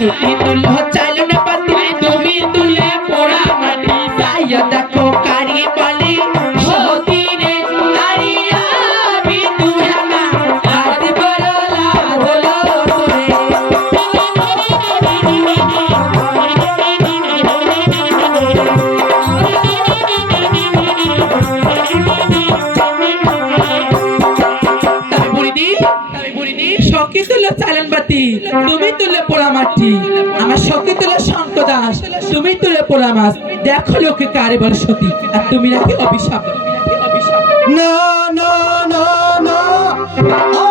ছুটি তুলো চালন পাতি তুমি তুলে পোড়া মাটি তাইয়া দেখো কারি বলে সতী রে আরিয়া বিদুরানা আজ বড় লাভ হলো তোরে সখী তুলো চালান বাতি তুমি তুলে পোড়া মাটি আমার সখী তুলে শঙ্খ দাস তুমি তুলে পোড়া মাছ দেখো লোকে কারে বলে সতী আর তুমি নাকি অভিশাপ না না না না